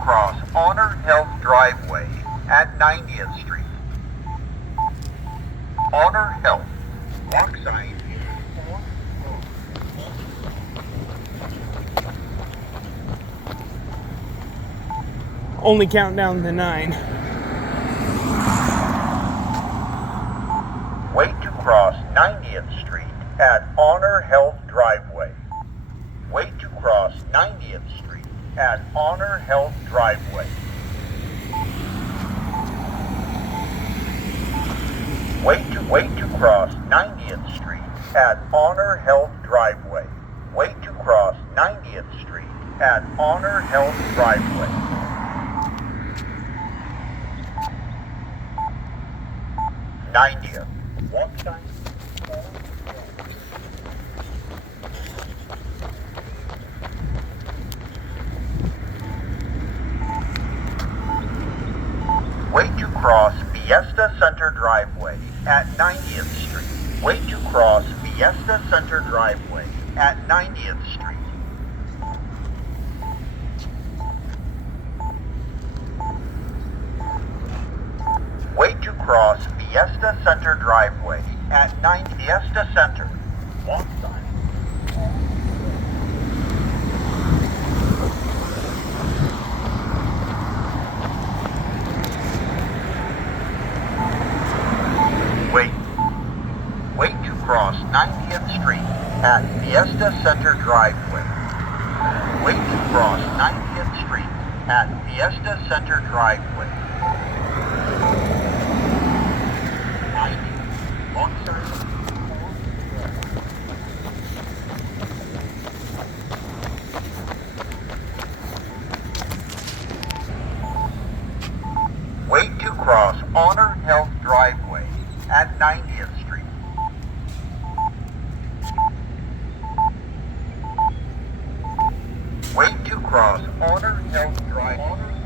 cross Honor Health driveway at 90th Street. Honor Health. Walk sign. Only count down to 9. Wait to cross 90th Street at Honor Health driveway. Wait to cross 90th Street at Honor Health driveway. Wait to cross 90th Street at Honor Health driveway. Wait to cross 90th Street at Honor Health driveway. '90th. Walk sign. Wait to cross Fiesta Center driveway at 90th Street. Wait to cross Fiesta Center driveway at 90th Street. Wait to cross Fiesta Center driveway at 9 Fiesta Center. Walk sign. Wait to cross 90th Street at Fiesta Center driveway. Wait to cross 90th Street at Fiesta Center driveway. 90. Walk sign. Wait to cross Honor Health driveway at 90th Street. Wait to cross Honor Health driveway.